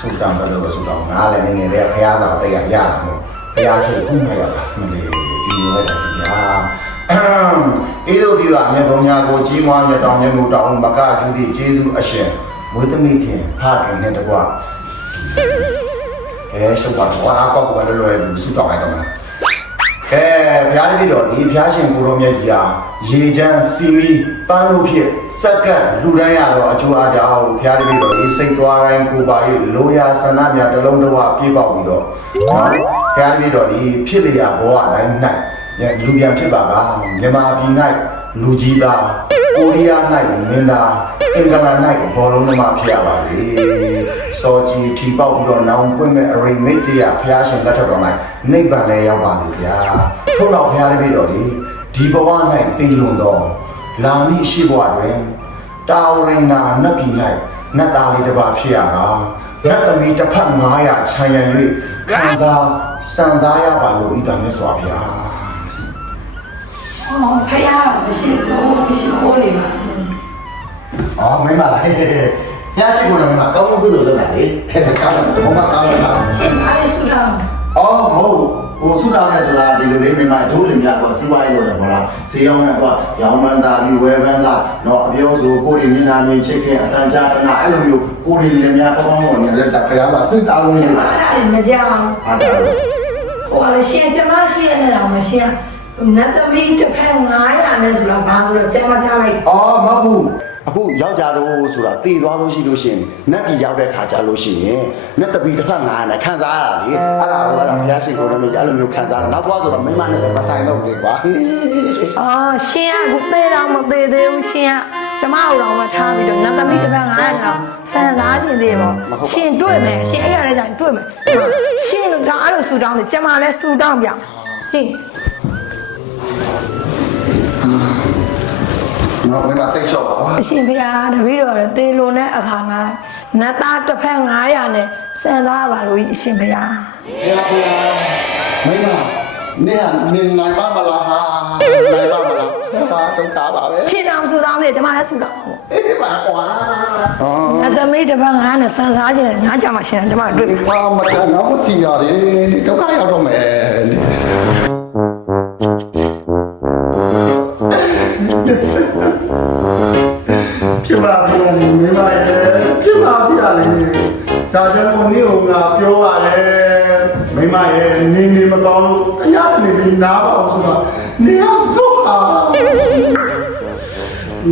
ဆူတောင်းတယ်လို့ဆူတောင်းငါလည်းငငယ်လေးဖရားသာတဲ့ရရတာမို့ဖရားချိတ်ခုမရတာမလေးဒီလိုပဲရှိကြအေးတို့ပြအမေဘုံညာကိုကြီးမွားမြတ်တောင်းမြတ်မှုတောင်းမကကျူသည့်ကျေးဇူးအရှင်မွေးသမီးခင်ဖခင်နဲ့တကွအဲရှုပ်ပါတော့အားကောက်ကိုလည်းလွယ်လွယ်ဆူတောင်းလိုက်တော့မယ်ကဲ ဘုရားတပည့်တော်ဒီဘုရားရှင်ကိုရောမြတ်ကြီးဟာရေချမ်းစီမီပန်းလို့ဖြစ်စက္ကန့်လူတိုင်းရတော့အကျိုးအားကြောင့်ဘုရားတပည့်တော်ဒီစိတ်သွားတိုင်းကိုပါ၍လိုရာဆန္ဒများတစ်လုံးတစ်ဝပြေပေါက်ပြီးတော့နော်ဘုရားတပည့်တော်ဒီဖြစ်လျာဘဝတိုင်း၌လူပြန်ဖြစ်ပါကမြန်မာပြည်၌လူကြီးသားကိုရီးယား၌မင်းသား အင်္ဂလန်၌ဘောလုံးသမားဖြစ်ရပါလေစောကြီးထီပေါက်ပြီးတော့နောင်ပွင့်မဲ့အရိမိတ်တရားဘုရားရှင်လက်ထက်တော်၌နိဗ္ဗာန်လည်းရောက်ပါလေဗျာထို့နောက်ဘုရားတပည့်တော်ဒီဒီဘဝ၌တည်လွန်သောလာမည့်ရှိဘဝတွင်တာဝရိနာနတ်ပြည်၌နတ်သားလေးတစ်ပါးဖြစ်ရပါနတ်သမီးတစ်ဖက်900ခြံရံ၍ခံစားစံစားရပါလို့ဤတော်မြတ်စွာဘုရားဟောဖယားတော့မရှိဘူးမရှိခိုးနေမှာ အော်မိမလားညရှိကုန်တယ်မိမကောင်းမှုကုသိုလ်လုပ်တာလေကောင်းတယ်ဘုမကောင်းတယ်ပါရှင်းပါလေဆူတောင်းအော်မဟုတ်ဟိုဆူတောင်းရဆိုတာဒီလိုလေးမိမဒိုးလင်ပြတော့စီးပွားရေးလုပ်တယ်မလားဈေးရောက်တော့ရောင်းမှန်းသာပြီးဝယ်ပန်းလာတော့အပြောဆိုကိုယ်တွေမျက်နှာမြင်ချစ်ခင်အတန်ကြာတနာအဲ့လိုမျိုးကိုယ်တွေလင်ပြပေါင်းပေါင်းပေါ်နေလက်တာခရီးမှာစစ်တာလုံးနေပါအဲ့ဒါလည်းမကြောက်ဟာဟိုလည်းရှင်းကျမရှင်းနေတာမရှင်းနတ်သမီးတစ်ဖက်900နဲ့ဆိုတော့ဘာဆိုတော့ကျမထားလိုက်အော်မဟုတ်ဘူး အခုယောက်ျားတို့ဆိုတာတည်သွားလို့ရှိလို့ရှိရင်နတ်ပြည်ရောက်တဲ့ခါကြလို့ရှိရင်နတ်တပီတစ်ဖက်ငါးနဲ့ခံစားရတာလေအဲ့ဒါကိုအဲ့ဒါဘုရားရှိခိုးတယ်လို့အဲ့လိုမျိုးခံစားတာနောက်ဘွားဆိုတော့မိမနဲ့လည်းမဆိုင်တော့ဘူးလေကွာအော်ရှင်ကခုသေးတော့မသေးသေးဘူးရှင်ကကျမတို့တော့မထားပြီးတော့နတ်သမီးတစ်ဖက်900တော့စံစားရှင်သေးပေါ့ရှင်တွေ့မယ်ရှင်အဲ့ရတဲ့ကြရင်တွေ့မယ်ရှင်တို့တော့အဲ့လိုဆူတောင်းတယ်ကျမလည်းဆူတောင်းပြကြည့် နော်မိမစိတ်လျှော့ပါကွာအရှင်ဘုရားတပည့်တော်လည်းသေလိုနဲ့အခါမှာနတ်သားတစ်ဖက်900နဲ့စံသားပါလို့အရှင်ဘုရားဘုရားဘုရားမိမနေနေနိုင်ပါမလားဟာနိုင်ပါမလားဟာဒုက္ခပါပဲဖြစ်အောင်ဆူတောင်းတယ်ကျမလည်းဆူတောင်းပေါ့အေးပါကွာဟောနတ်သမီးတစ်ဖက်900နဲ့စံစားခြင်းနဲ့ညာကြမှာရှင်ကျမတွေ့ပြီဘာမတန်တော့မစီရတယ်ဒုက္ခရောက်တော့မယ် ဒါကြောင့်ကိုနေကငါပြောရတယ်မိမရဲ့နေနေမကောင်းလို့တရားနေပြီးနားပါအောင်ဆိုတာနေအောင်စို့ပါ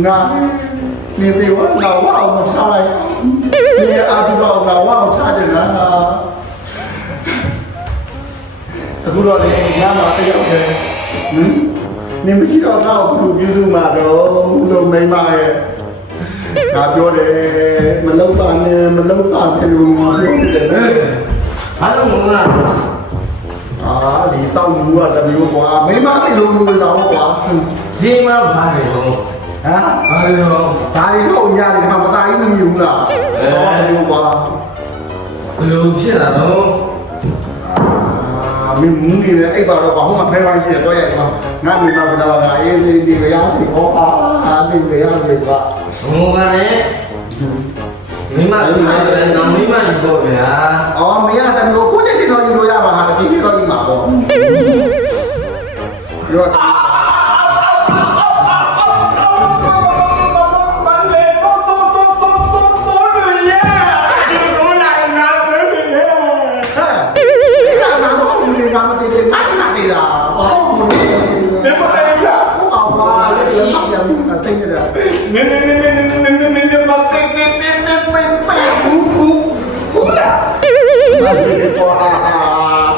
ငါနေသေးဝငါဝအောင်မချလိုက်နေအာတူတော့ငါဝအောင်ချတယ်လားအခုတော့လေညမှာတယောက်တည်းဟမ်နေမရှိတော့တော့ဘူးပြုစုမှာတော့လို့မိမရဲ့ ငါပြောတယ်မလုံးပါနဲ့မလုံးပါနဲ့လို့ငါပြောတယ်ဘာလို့မလားအာဒီစောင့်ယူရတဲ့မျိုးကွာမိမတိလို့လို့တော့ကွာဟမ်ဒီမှာဘာလဲတော့ဟမ်ဘာလဲတော့ဒါရီတော့ညာဒီမှာမသားကြီးမမြူဘူးလားတော့မျိုးကွာဘယ်လိုဖြစ်လာတော့အာမင်းမူးနေတယ်အဲ့ပါတော့ဘာမှမဖဲပါရှိတယ်တော့ရဲ့ကွာငါမိမကတော့ငါအေးသေးဒီရအောင်ဒီဟောပါအာဒီရအောင်ဒီကွာ ဘုံကလည်းမိမမိမလည်းတော့မိမယူတော့ဗျာအော်မရတဲ့မျိုးကိုယ့်တဲ့တော်ယူလို့ရမှာဟာတပြည့်ပြည့်တော့ယူမှာပေါ့ရော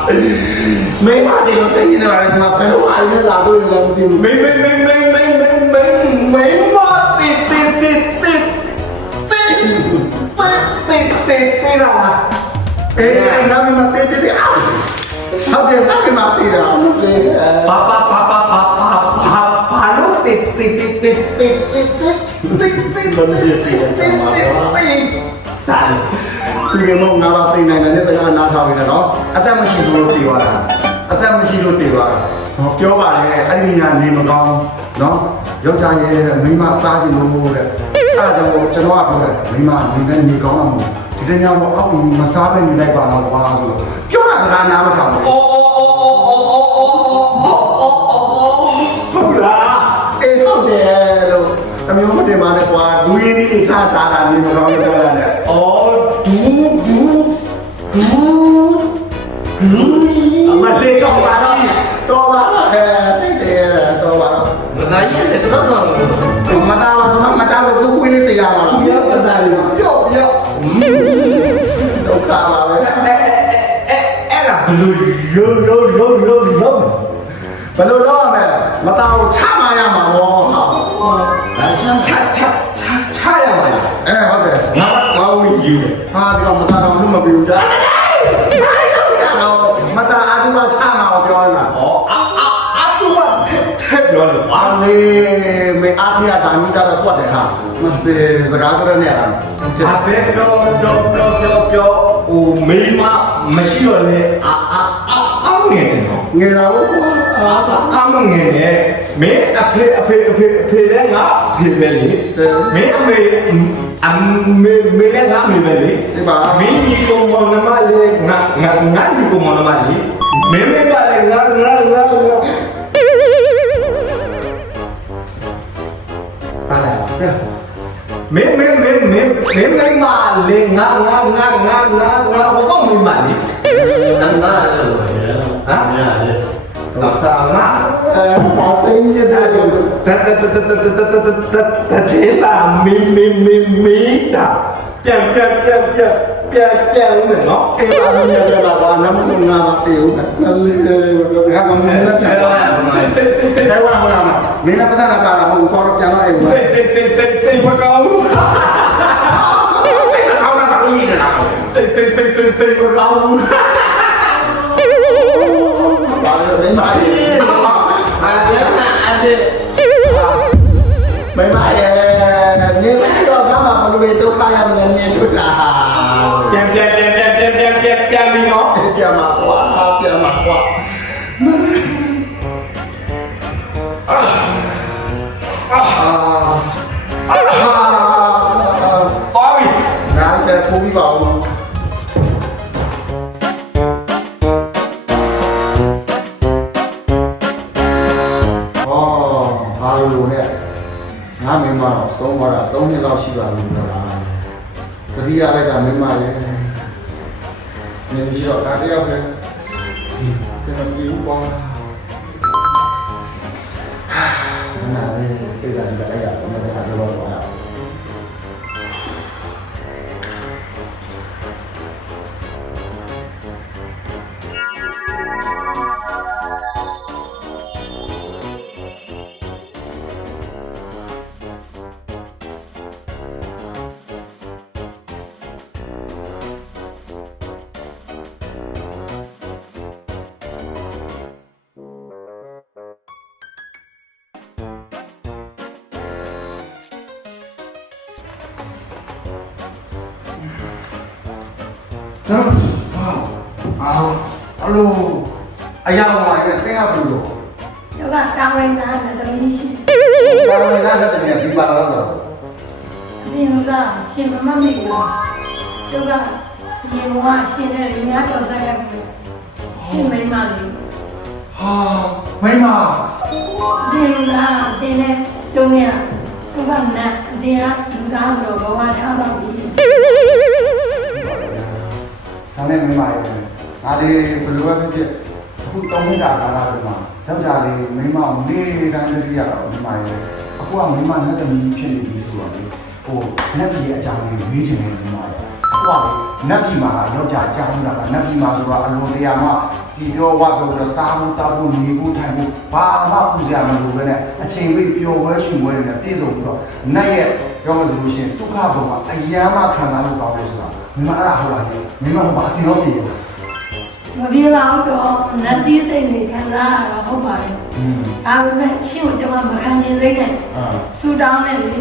May mati ko sa inyo na mapanuhan na lalo lang din. May, may, may, may, may, may, may, may mati, tit, tit, tit, tit, tit, tit, tit, tira. Eh, ang dami mati, tit, ah! Sabi, ang dami mati na. Papa, တိတိတိတိတိတိတိတိဘယ်လိုဖြစ်လဲမှာပါတာဒီကမောငါပါသိနိုင်တယ်စကားနားထောင်နေတယ်နော်အသက်မရှိဘူးလို့ပြေသွားတာအသက်မရှိလို့ပြေသွားတာဟောပြောပါလေအဲ့ဒီညာနေမကောင်းနော်ယောက်ျားရဲ့မိန်းမစားကြည့်လို့တဲ့အဲ့ဒါကြောင့်ကျွန်တော်ကပြောတယ်မိန်းမနေနဲ့နေကောင်းအောင်ဒီတည်းကြောင့်အောက်မစားပဲနေလိုက်ပါတော့ကွာဆိုပြောတာစကားနားမထောင်ဘူးအိုးအိုးအိုးအိုး မျိုးမတင်ပါနဲ့ကွာဒူရင်းလေးအခါစားတာနေမကောင်းလို့ပြောရတယ်အော်ဒူးဒူးဒူးဒူးအမလေးတော့ပါတော့တော်ပါတော့အဲသိတယ်တော်ပါတော့မသားရဲ့တော့တော့မသားပါတော့မသားလို့ကိုယ်လေးတရားပါလားပြောပါသားလို့ပြောပြောဒုက္ခပါပဲအဲအဲအဲအဲ့ဒါဘလူရိုးရိုးရိုးရိုးရိုးဘယ်လိုလုပ်ရမလဲမသားကိုချမရမှာဘောဟာဒါချမ်းချချချချရ ပါလားအဲဟုတ်တယ်ငါကောင်းဝင်ယူတယ်ဟာဒီကောင်မသားတော့လို့မပြူကြတော့မသားအတူမချမှာကိုပြောနေတာဩအာအာအတူပါထက်ပြောလို့အာလေမေအားပြတာမိသားတော့တွတ်တယ်ဟာမသေးစကားဆိုရနေရတာအဘယ်တော့တော့တော့တော့ပြောဟိုမိမမရှိတော့လေအာအာအာငယ်နော်ငယ်လာဘူးကွာ အာအာမငယ်နဲ့မင်းအဖေအဖေအဖေအဖေလည်းငါအဖေပဲလေမင်းအမေအမေမေလည်းငါအမေပဲလေမင်းဒီကောင်မောင်နှမလေးငါငါငါဒီကောင်မောင်နှမလေးမင်းမကလည်းငါငါငါငါပါလာဟဲ့မင်းမင်းမင်းမင်းမင်းမင်းမလေးငါငါငါငါငါငါဘာကောမင်းမလေး Anda lo ya. Hả? Ya, ya. တော့တာငါအဲပါစိမ့်ရတဲ့တတတတတတတတတတေတာမီမီမီမီတာပြန်ပြန်ပြန်ပြန်ပြန်ပြန်မယ်နော်အေးပါမင်းရတာပါနမကငါမတေဘူးနော်လေးလေးကမမင်းနဲ့ပြန်လာစိတ်စိတ်စိတ်စိတ်တယ်ဝါမလားမင်းနဲ့ပတ်စံကလာမဟုတ်တော့ပြန်လာအေးဘူးစိတ်စိတ်စိတ်စိတ်စိတ်မကောင်းအောင်းလာတော့ရည်နေတာစိတ်စိတ်စိတ်စိတ်စိတ်မကောင်း ပါလေမင်းမရဲ့ Ada ada. မင်းမရဲ့နေမရှိတော့ဘာမှဘလို့ဒုက္ခရမလဲနေတွေ့တာပြန်ပြန်ပြန်ပြန်ပြန်ပြန်ပြန်ပြန်ပြီး ဆုံးသွားတာ၃နှစ်လောက်ရှိပါပြီပြောတာတတိယလိုက်ကမိမလည်းနေပြီးတော့ကားတယောက်ပဲစင်မပြေဘူးပေါ့နာလေးပြည်သာစီကလည်းရတော့မတတ်တော့ တော့ရအောင်နော်ဟာအလိုအရာမှာလည်းတဲ့ဟာဘူးလို့ယောဂကာဝရင်သားနဲ့တမီးရှိဘာလဲလားတဲ့နေဒီပါတော့တော့ဒီကရှင်မမမေလို့ယောဂဒီဘဝရှင်တဲ့ညတော်ဆက်ကရှင်မိမလေးဟာမိမဒီကတင်းနဲ့ကျုံရသူကနဲ့ဒီကလူသားဆိုတော့ဘဝချတော့ပြီ ဒါနဲ့မိမရဲ့ငါလေးဘယ်လိုပဲဖြစ်ဖြစ်အခုတောင်းနေတာကာလတွေမှာယောက်ျားလေးမိမမေးတိုင်းတည်းရတော့မိမရဲ့အခုကမိမနဲ့တမီးဖြစ်နေပြီဆိုတော့လေဟိုနတ်ပြည်ရဲ့အကြောင်းလေးမေးချင်တယ်မိမရဲ့အခုကနတ်ပြည်မှာယောက်ျားကြားဘူးလားနတ်ပြည်မှာဆိုတော့အလိုတရားမှစီပြောဝတ်ပြောတော့စားဖို့တောက်ဖို့နေဖို့ထိုင်ဖို့ဘာမှပူကြမလို့ပဲနဲ့အချိန်ပိတ်ပျော်ပွဲရှင်ပွဲတွေနဲ့ပြည့်စုံပြီးတော့နတ်ရဲ့ပြောမှဆိုလို့ရှိရင်ဒုက္ခဘုံကအယမ်းမှခံစားလို့ကောင်းတယ်ဆိုတာ မိမအဲ့ဒါဟုတ်လားမိမကဘာစီတော့ပြည်ရလဲမပြေတော့တော့နတ်စည်းစိတ်တွေခံစားရတော့ဟုတ်ပါရဲ့อืมဒါပေမဲ့ရှင်ကိုကျွန်မမခံနိုင်သေးနဲ့အာဆူတောင်းနဲ့လေ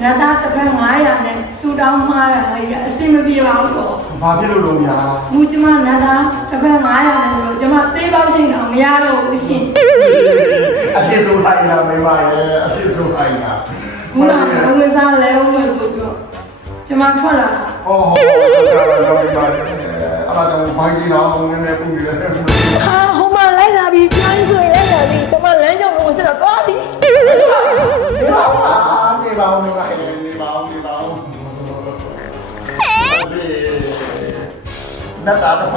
နတ်သားတစ်ဖက်900နဲ့ဆူတောင်းမှားတာကြီးအဆင်မပြေပါဘူးတော့ဟဘာဖြစ်လို့လို့များမူကျမနာတာတစ်ဖက်900နဲ့ဆိုကျမသေးပေါက်ရှင်တော့မရတော့ဘူးရှင်အပြစ်ဆုံးလိုက်တာမိမရဲ့အပြစ်ဆုံးလိုက်တာဘူးလားဘုံမစားလဲဦးမယ်ဆိုပြီးတော့ ကျမထွက်လာတာဟောဟောတော့တော့ပါအဲ့ဒါတော့ဘိုင်းကြီးတော့နည်းနည်းပူနေတယ်ဟာဟိုမှာလိုက်လာပြီးပြန်ဆိုရင်လိုက်လာပြီးကျမလမ်းကြောင်းလို့ဆက်တော့သွားပြီနေပါဦးနေပါဦးနေပါဦးနေပါဦးနေပါဦးနတ်တာတစ်ဖ